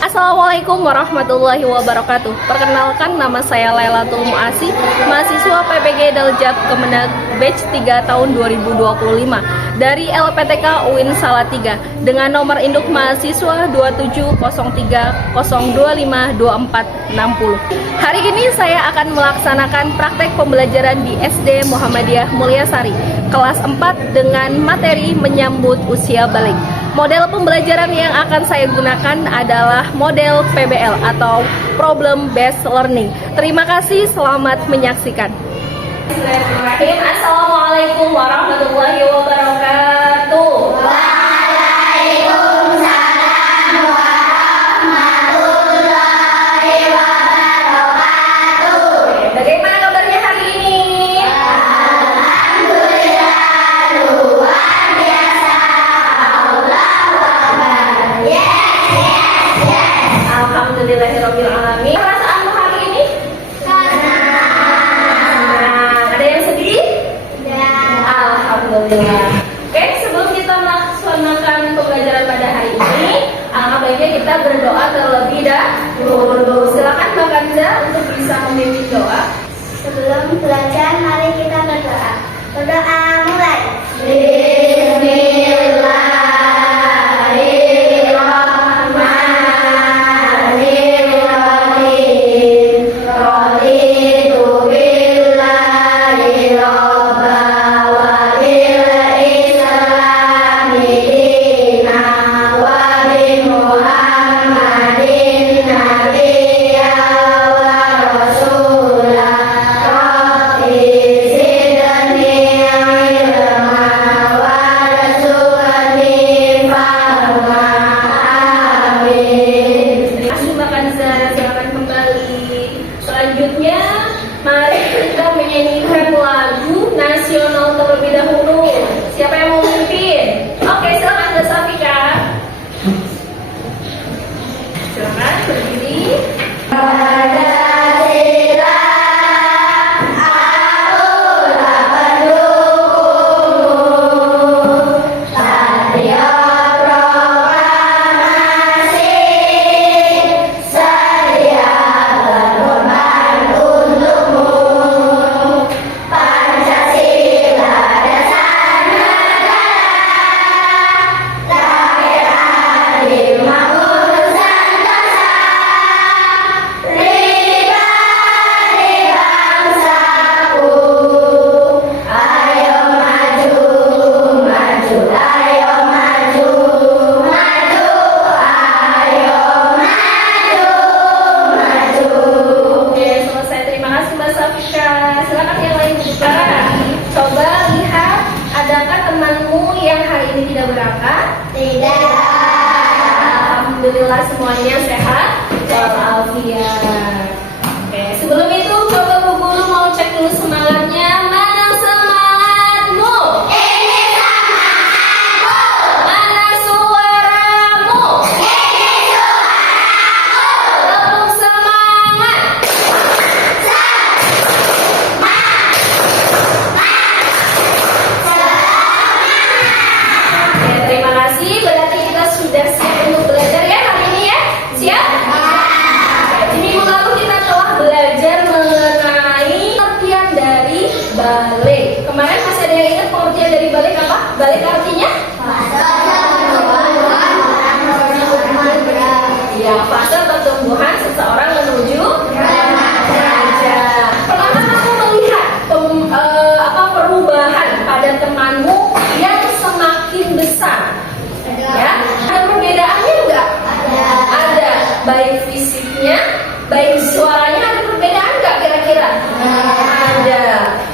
Assalamualaikum warahmatullahi wabarakatuh. Perkenalkan, nama saya Lailatul Mu'asi, mahasiswa PPG Daljat Kemenag Batch 3 tahun 2025 dari LPTK UIN Salatiga dengan nomor induk mahasiswa 2703025240. Hari ini saya akan melaksanakan praktek pembelajaran di SD Muhammadiyah Mulyasari kelas 4 dengan materi menyambut usia balik. Model pembelajaran yang akan saya gunakan adalah model PBL atau Problem Based Learning. Terima kasih, selamat menyaksikan. Bismillahirrahmanirrahim. Assalamualaikum warahmatullahi wabarakatuh. Waalaikumsalam warahmatullahi wabarakatuh. Bagaimana kabarnya hari ini? Alhamdulillah, luar biasa. Allahu Akbar. Yes. Alhamdulillahirabbil alamin. Perasaanmu hari ini? Ada yang sedih? Alhamdulillah. Oke, sebelum kita melaksanakan pembelajaran pada hari ini, baiknya kita berdoa terlebih dahulu. Silakan Mbak Kanza untuk bisa memimpin doa. Sebelum belajar, mari kita berdoa. Berdoa mulai. Bismillahirrahmanirrahim. Raditu billahi robba wa bil islami dina wa bi Muhammadin nabiyya wa rasulah. Rabbi zidni ilma warzuqni fahma. Amin. Terima kasih Mbak Kanza, silakan kembali. Selanjutnya, mari kita menyanyikan lagu nasional terlebih dahulu. Siapa yang mau memimpin? Oke, silakan Mbak Safika. Silakan berdiri. Oke, selesai. Terima kasih Mbak Safika. Silakan yang lain juga. Coba lihat, adakah temanmu yang hari ini tidak berangkat? Tidak. Alhamdulillah semuanya sehat walafiat. Oke, sebelum itu coba Bu Guru mau cek dulu semangatnya. Mana semangatmu? Ini semangatku. Mana suaramu? Ini suaraku. Tepuk semangat. Oke, terima kasih. Berarti kita sudah siap untuk belajar ya hari ini ya? Siap? Oke, di minggu lalu kita telah belajar mengenai pengertian dari balik. Kemarin masih ada yang ingat pengertian dari balik apa? Balik artinya? Ya, fase pertumbuhan seseorang menuju remaja. Pernahkah kamu melihat perubahan pada temanmu yang semakin besar? Ya, ada perbedaannya enggak? Ada. Baik fisiknya, baik suaranya, ada perbedaan enggak kira-kira? Ada.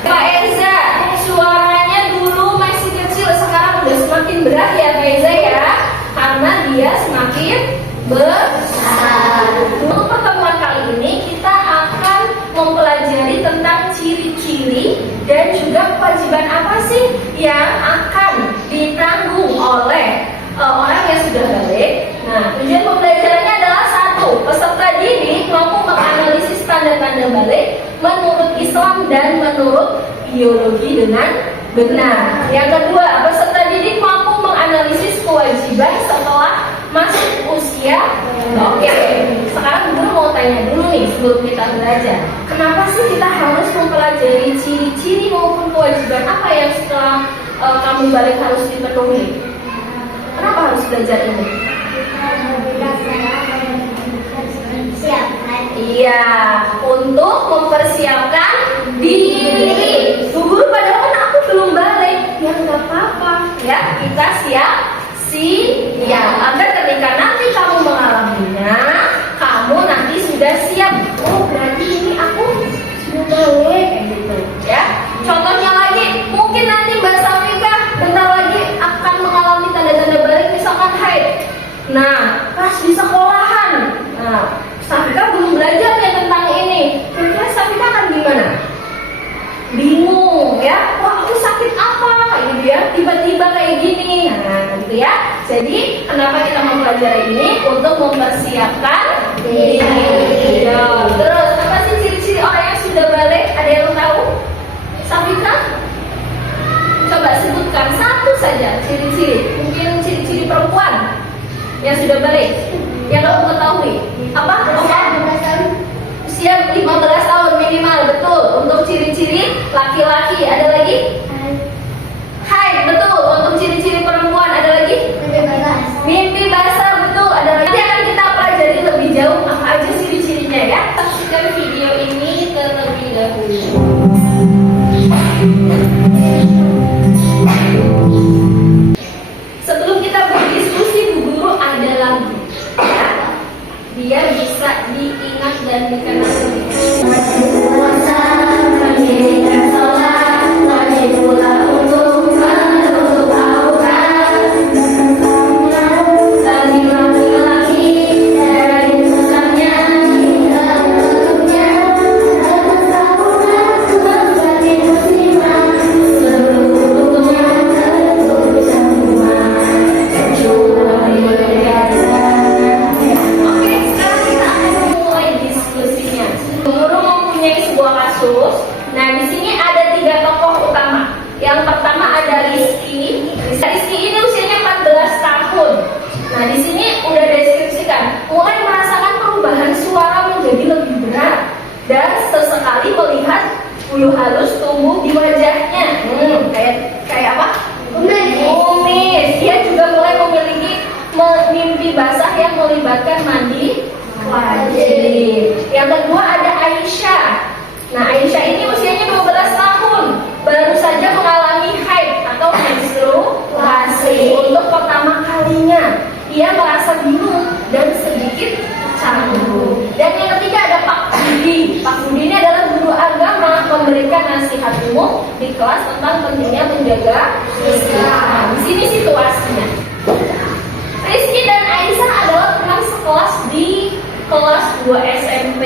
Pak Eza, suaranya dulu masih kecil, sekarang udah semakin berat ya Pak Eza ya, karena dia semakin besar. Untuk pertemuan kali ini kita akan mempelajari tentang ciri-ciri dan juga kewajiban apa sih yang akan ditanggung oleh orang yang sudah balik. Nah, tujuan pembelajarannya adalah satu, peserta didik mampu menganalisis tanda-tanda balik menurut Islam dan menurut biologi dengan benar. Yang kedua, peserta didik mampu menganalisis kewajiban setelah masuk usia. Oke. sebelum kita belajar. Kenapa sih kita harus mempelajari ciri-ciri maupun kewajiban apa yang setelah kamu balik harus dipenuhi? Kenapa harus belajar ini? Iya, untuk mempersiapkan diri. Bu guru, padahal kan aku belum balik. Ya nggak apa-apa, ya kita siap. Agar ketika nanti kamu mengalaminya, kamu nanti sudah siap. Oh, berarti ini aku sudah balik, kayak gitu, ya. Contohnya lagi, mungkin nanti Mbak Safika bentar lagi akan mengalami tanda-tanda balik, misalkan haid. Nah, pas di sekolahan, nah, Safika belum belajar ya tentang ini. Kira-kira Safika akan gimana? Bingung, ya. Wah, aku sakit apa? Kayak gitu ya. Tiba-tiba kayak gini. Nah, gitu ya. Jadi, kenapa kita mempelajari ini? Untuk mempersiapkan diri. Ya. Terus, apa sih ciri-ciri orang yang sudah balik? Ada yang tahu? Safika? Coba sebutkan satu saja ciri-ciri. Mungkin ciri-ciri perempuan yang sudah balik, yang kamu ketahui. Apa? Usia 15 tahun minimal, betul. Untuk ciri-ciri laki-laki, ada lagi? Haid, betul. Untuk ciri-ciri perempuan, ada lagi? Mimpi basah, betul. Ada lagi? Nanti akan kita pelajari lebih jauh apa aja ciri-cirinya, ya. Saksikan video ini terlebih dahulu. Sebelum kita berdiskusi, Bu Guru ada lagu, ya, biar bisa diingat dan dikenal. Wajib puasa, mendirikan sholat, wajib pula untuk menutup aurat. Bagi laki-laki dari susahnya hingga bentuknya, harus tahu menjadi muslimah seluruhnya tertutup semua. Kecuali Oke, sekarang kita akan mulai diskusinya. Guru mempunyai sebuah kasus. Nah, di sini ada 3 tokoh utama. Yang pertama ada Rizky. Rizky ini usianya 14 tahun. Nah, di sini udah deskripsikan, mulai merasakan perubahan suara menjadi lebih berat dan sesekali melihat bulu halus tumbuh di wajahnya. Kayak apa? Kumis. Dia juga mulai memiliki mimpi basah yang melibatkan mandi wajib. Yang kedua ada Aisyah. Nah, Aisyah ini usianya 12 tahun, baru saja mengalami haid atau menstruasi untuk pertama kalinya. Ia merasa bingung dan sedikit canggung. Dan yang ketiga ada Pak Budi. Pak Budi ini adalah guru agama, memberikan nasihat umum di kelas tentang pentingnya menjaga kesehatan. Di sini situasinya. Rizky dan Aisyah adalah teman sekelas di kelas 2 SMP.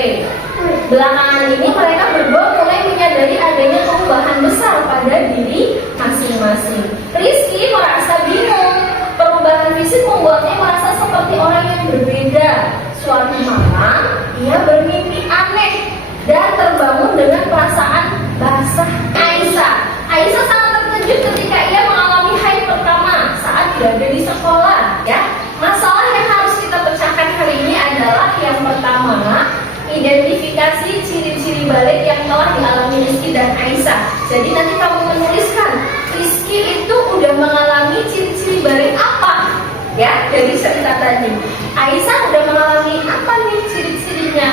Belakangan ini mereka berdua mulai menyadari adanya perubahan besar pada diri masing-masing. Rizky merasa bingung. Perubahan fisik membuatnya merasa seperti orang yang berbeda. Suatu malam, ia bermimpi aneh dan terbangun dengan perasaan basah. Aisyah sangat terkejut ketika ia mengalami haid pertama saat berada di sekolah. Ya, masalah yang harus kita pecahkan hari ini adalah yang pertama, identifikasi ciri-ciri balik yang telah dialami Rizky dan Aisyah. Jadi nanti kamu menuliskan Rizky itu udah mengalami ciri-ciri balik apa? Ya, dari cerita tadi. Aisyah udah mengalami apa nih ciri-cirinya?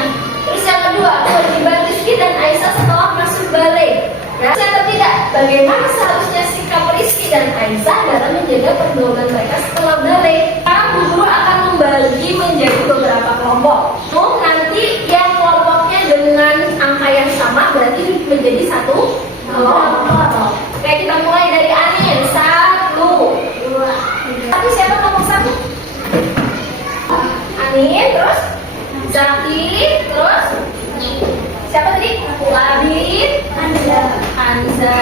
Terus yang kedua, kewajiban Rizky dan Aisyah setelah masuk balik. Ya, yang ketiga, bagaimana seharusnya sikap Rizky dan Aisyah dalam menjaga pergaulan mereka setelah balik. Sekarang Bu Guru akan membagi menjadi beberapa kelompok. Nanti yang kelompoknya dengan angka yang sama berarti menjadi satu kelompok. Oke, kita mulai dari Anin. 1, 2, 3. Siapa nomor 1? Anin, terus Zaki, terus siapa tadi? Labib, Anza.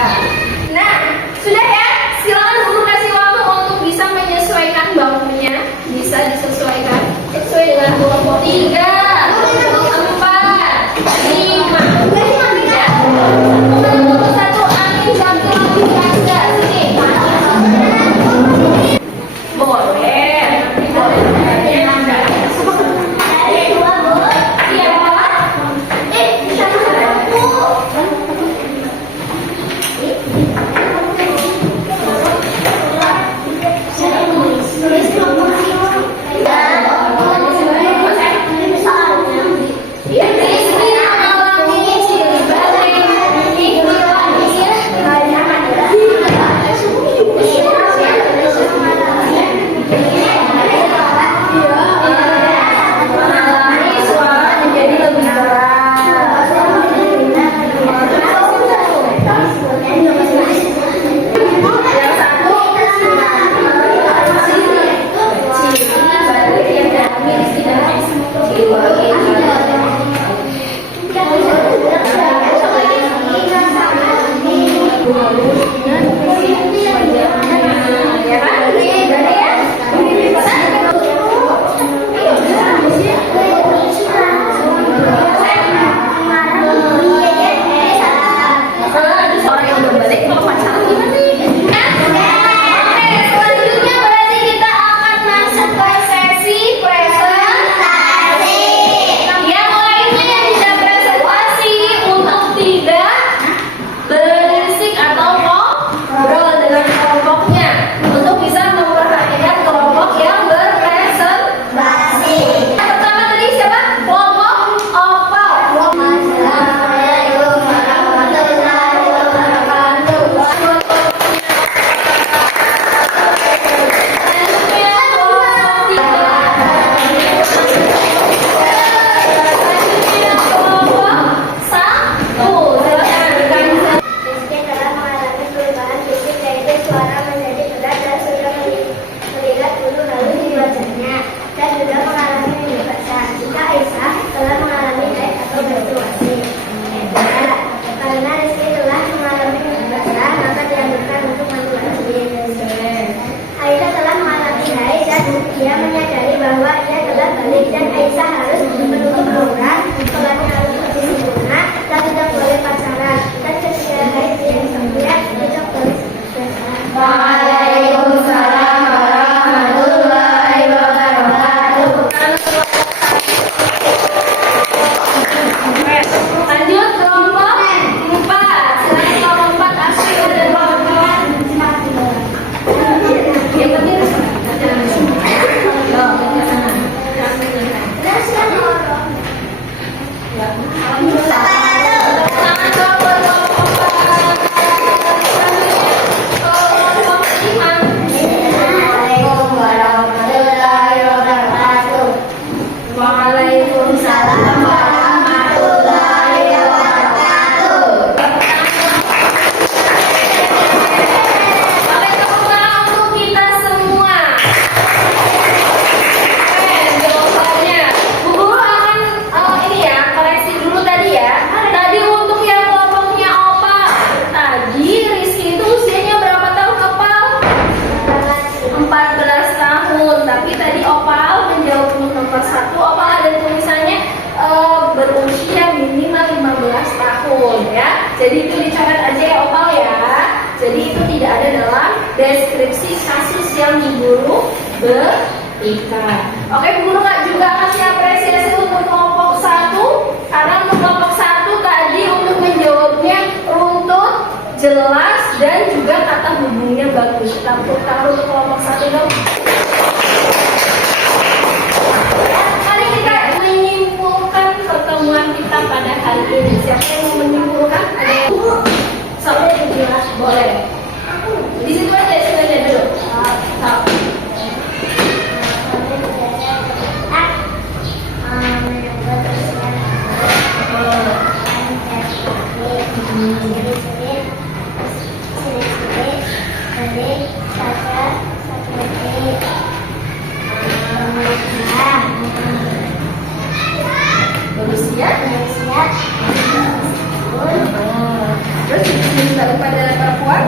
Nah, sudah ya. Silakan Guru kasih waktu untuk bisa menyesuaikan bangkunya. Bisa disesuaikan sesuai dengan kelompok 3, 4, 5. Ya. Nomor 1 Anin, Zaki, Labib, Anza. Sini. Boleh. balik dan Aisyah harus menutup aurat, sholatnya harus seperti sempurna, dan tidak boleh pacaran. Dan ketika haid dia sampai tidak boleh berpacaran. Waalaikumsalam warahmatullahi wabarakatuh. Lanjut kelompok 4. Silakan kelompok 4 Asyik dan kawan-kawan. Yang penting Waalaikumsalam warahmatullahi wabarakatuh. Oke, tepuk untuk kita semua. Oke, jawabannya. Bu Guru akan ini ya, koreksi dulu tadi ya. Tadi untuk yang kelompoknya Opal, tadi Rizky itu usianya berapa tahun, Opal? 14 tahun. Tapi tadi Opal menjawab untuk nomor 1. Opal ada tulisannya berusia minimal 15 tahun ya. Jadi itu dicatat aja ya Opal ya. Jadi itu tidak ada dalam deskripsi kasus yang Bu Guru berikan. Oke, Bu Guru juga kasih apresiasi untuk kelompok 1 karena untuk kelompok 1 tadi untuk menjawabnya runtut, jelas dan juga kata hubungnya bagus. Tepuk tangan untuk kelompok 1 dong. Mari kita menyimpulkan pertemuan kita pada hari ini. Siapa yang mau menyimpulkan? Ada yang sampai jelas boleh. Di situ aja, situ aja dulu. Berusia? Terus daripada perempuan?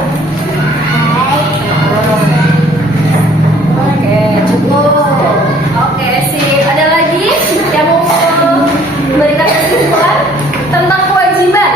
Oke, cukup. Oke, sip. Ada lagi yang mau memberikan kesimpulan tentang kewajiban?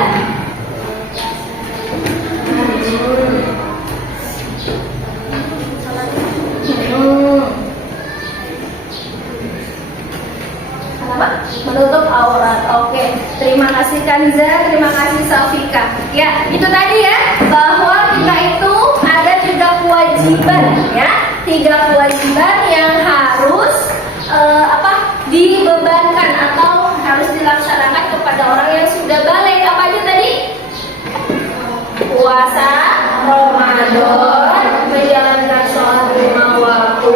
Menutup aurat. Oke, terima kasih Kanza, terima kasih Safika. Ya, itu tadi ya, bahwa kita itu ada 3 kewajiban ya, 3 kewajiban yang harus dibebankan atau harus dilaksanakan kepada orang yang sudah balik. Apa aja tadi? Puasa Ramadan, menjalankan sholat 5 waktu,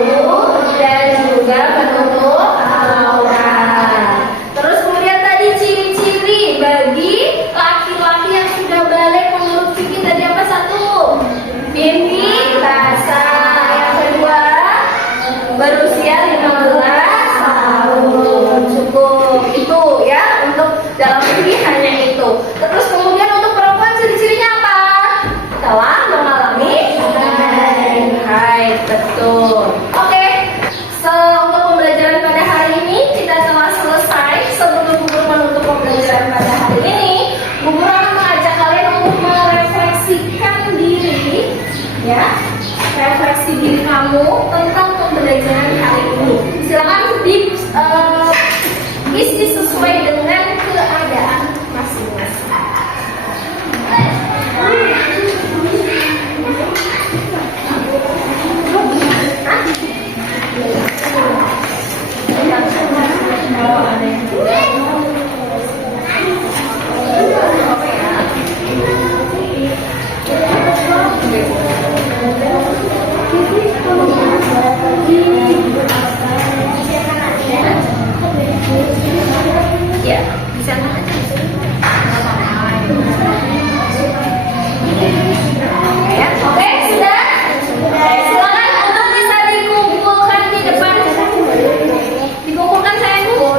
dan juga menutup aurat. Terus kemudian tadi ciri-ciri bagi laki-laki yang sudah balik menurut fikih tadi apa? 1, mimpi basah. Yang kedua, berusia 15 tahun. Cukup itu ya, untuk dalam fikih hanya itu. Terus kemudian untuk perempuan ciri-cirinya apa? Telah mengalami haid. Betul. Oke, untuk pembelajaran pada hari ini kita telah selesai. Sebelum Bu Guru menutup pembelajaran pada hari ini, Bu Guru akan mengajak kalian untuk merefleksikan diri ya, refleksi diri kamu tentang pembelajaran hari ini. Silakan isi sesuai dengan keadaan masing-masing. Ya, bisa ya, oke, sudah. Silakan untuk bisa dikumpulkan di depan. Dikumpulkan sayangku.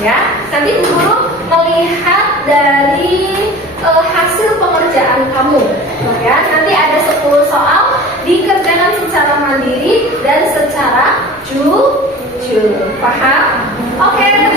ya. Nanti guru melihat dari hasil pengerjaan kamu, ya. Nanti ada 10 soal dikerjakan secara mandiri dan secara jujur. Paham? Oke.